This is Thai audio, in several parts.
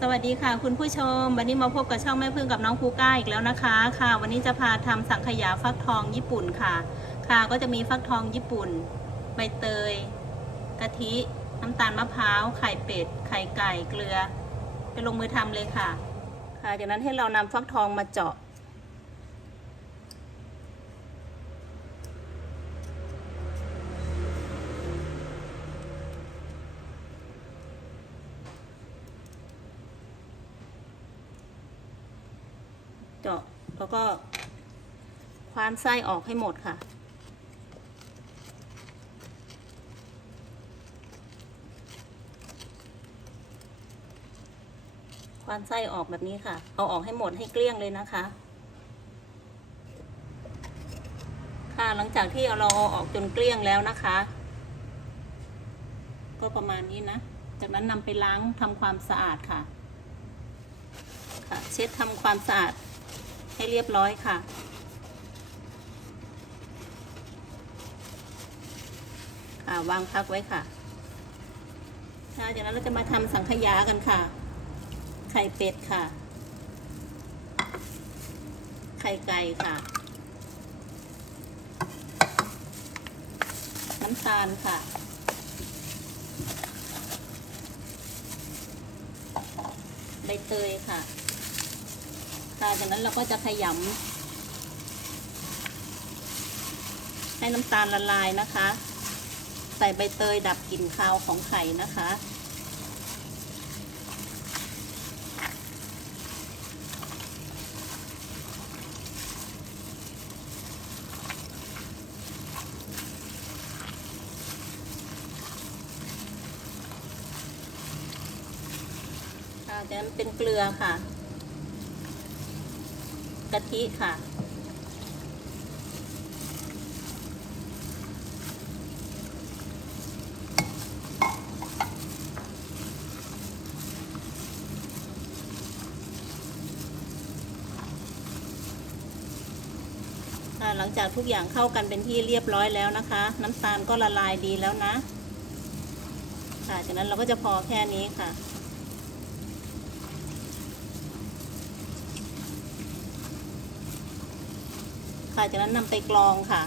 สวัสดีค่ะ คุณผู้ชม วันนี้มาพบกับช่องแม่พึ่งกับน้องคูก้าอีกแล้วนะคะค่ะ วันนี้จะพาทำสังขยาฟักทองญี่ปุ่นค่ะ ค่ะก็จะมีฟักทองญี่ปุ่น ใบเตย กะทิน้ำตาลมะพร้าวไข่เป็ดไข่ไก่เกลือ ไปลงมือทำเลยค่ะ ค่ะจากนั้นให้เรานำฟักทองมาเจาะ เจาะ แล้วก็ คว้านไส้ออกให้หมดค่ะ คว้านไส้ออกแบบนี้ค่ะ เอาออกให้หมดให้เกลี้ยงเลยนะคะ ค่ะหลังจากที่เราเอาออกจนเกลี้ยงแล้วนะคะ ก็ประมาณนี้นะ จากนั้นนำไปล้างทำความสะอาดค่ะ ค่ะ เช็ดทำความสะอาด ให้เรียบร้อยค่ะ ค่ะวางพักไว้ค่ะจากนั้นเราจะมาทำสังขยากันค่ะ ไข่เป็ดค่ะ ไข่ไก่ค่ะ น้ำตาลค่ะใบเตยค่ะ ค่ะจากนั้นเราก็จะขยำให้น้ำตาลละลายนะคะ ใส่ใบเตยดับกลิ่นคาวของไข่นะคะค่ะจากนั้นเป็นเกลือค่ะ กะทิค่ะค่ะ หลังจากทุกอย่างเข้ากันเป็นที่เรียบร้อยแล้วนะคะ น้ำตาลก็ละลายดีแล้วนะ ค่ะจากนั้นเราก็จะพอแค่นี้ค่ะ ค่ะ จากนั้นนำไปกรองค่ะ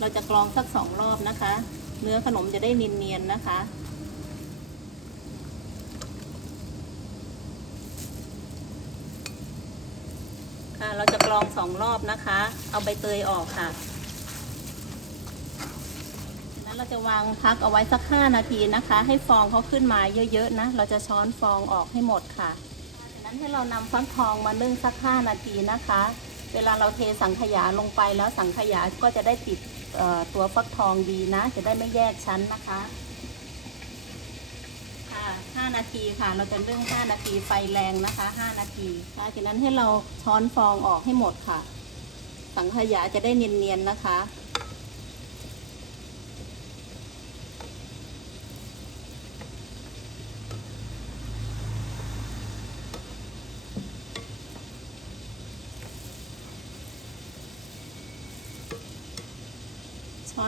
เราจะกรองสักสองรอบนะคะ เนื้อขนมจะได้เนียนๆนะคะค่ะเราจะกรองสองรอบนะคะ เอาใบเตยออกค่ะจากนั้นเราจะวางพักเอาไว้สักห้านาทีนะคะ ให้ฟองเขาขึ้นมาเยอะๆนะ เราจะช้อนฟองออกให้หมดค่ะ นั้นให้เรานำฟักทองมานึ่งสักห้านาทีนะคะ เวลาเราเทสังขยาลงไปแล้วสังขยาก็จะได้ติดตัวฟักทองดีนะ จะได้ไม่แยกชั้นนะคะค่ะห้านาทีค่ะ เราจะนึ่งห้านาทีไฟแรงนะคะห้านาทีค่ะจากนั้นให้เราช้อนฟองออกให้หมดค่ะ สังขยาจะได้เนียนๆนะคะ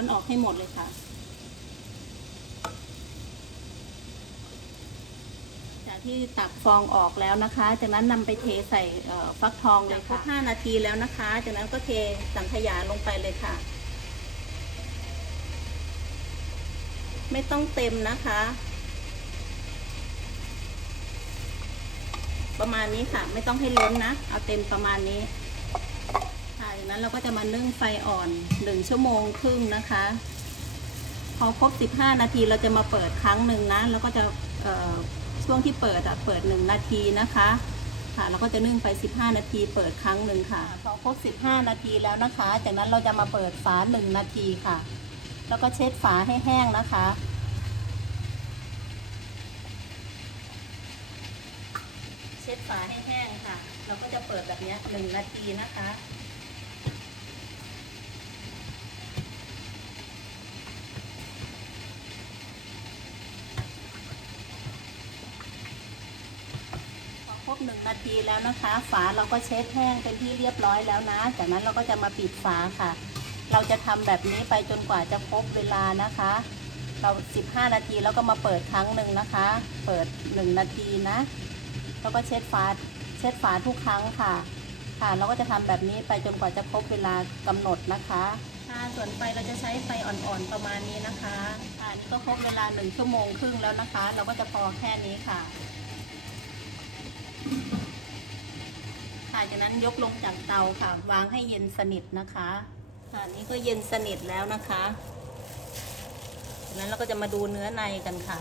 อนออกให้หมดเลยค่ะ จากที่ตักฟองออกแล้วนะคะ จากนั้นนำไปเทใส่เอ่อฟักทองเลยค่ะห้านาทีแล้วนะคะ จากนั้นก็เทสังขยาลงไปเลยค่ะ ไม่ต้องเต็มนะคะ ประมาณนี้ค่ะ ไม่ต้องให้ล้นนะ เอาเต็มประมาณนี้ค่ะ จากนั้นเราก็จะมานึ่งไฟอ่อนหนึ่งชั่วโมงครึ่งนะคะ พอครบ 15 นาทีเราจะมาเปิดครั้งหนึ่งนะ แล้วก็จะช่วงที่เปิดอะเปิด 1 นาทีนะคะ ค่ะเราก็จะนึ่งไป 15 นาที เปิดครั้งหนึ่งค่ะ พอครบ 15 นาทีแล้วนะคะ จากนั้นเราจะมาเปิดฝา 1 นาทีค่ะ แล้วก็เช็ดฝาให้แห้งนะคะเช็ดฝาให้แห้งค่ะ เราก็จะเปิดแบบนี้หนึ่งนาทีนะคะ พอครบ หนึ่งนาทีแล้วนะคะ ฝาเราก็เช็ดแห้งเป็นที่เรียบร้อยแล้วนะ จากนั้นเราก็จะมาปิดฝาค่ะ เราจะทำแบบนี้ไปจนกว่าจะครบเวลานะคะ เรา15 นาทีแล้วก็มาเปิดครั้งหนึ่งนะคะ เปิด 1 นาทีนะ แล้วก็เช็ดฝาเช็ดฝาทุกครั้งค่ะ ค่ะเราก็จะทำแบบนี้ไปจนกว่าจะครบเวลากำหนดนะคะค่ะส่วนไฟเราจะใช้ไฟอ่อนๆประมาณนี้นะคะ ค่ะนี่ก็ครบเวลาหนึ่งชั่วโมงครึ่งแล้วนะคะ เราก็จะพอแค่นี้ค่ะ ค่ะจากนั้นยกลงจากเตาค่ะ วางให้เย็นสนิทนะคะค่ะนี่ก็เย็นสนิทแล้วนะคะจากนั้นเราก็จะมาดูเนื้อในกันค่ะ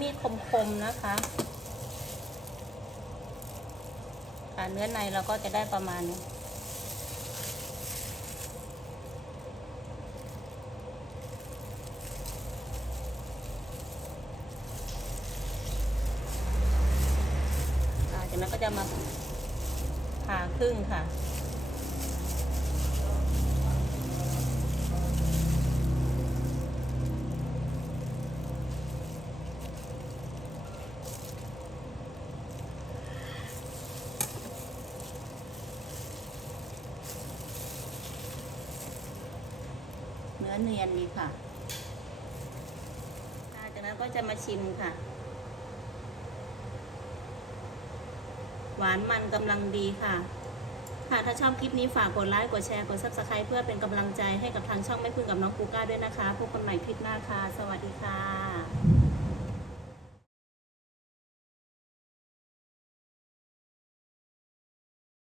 มีดคมๆนะคะค่ะเนื้อในเราก็จะได้ประมาณนี้จากนั้นก็จะมาผ่าครึ่งค่ะ เนื้อเนียนดีค่ะจากนั้นก็จะมาชิมค่ะ หวานมันกำลังดีค่ะค่ะ ถ้าชอบคลิปนี้ฝากกดไลค์ กดแชร์ กด subscribe เพื่อเป็นกำลังใจให้กับทางช่องไม่พึ่งกับน้องกูก้าด้วยนะคะ พบกันใหม่คลิปหน้าค่ะ สวัสดีค่ะ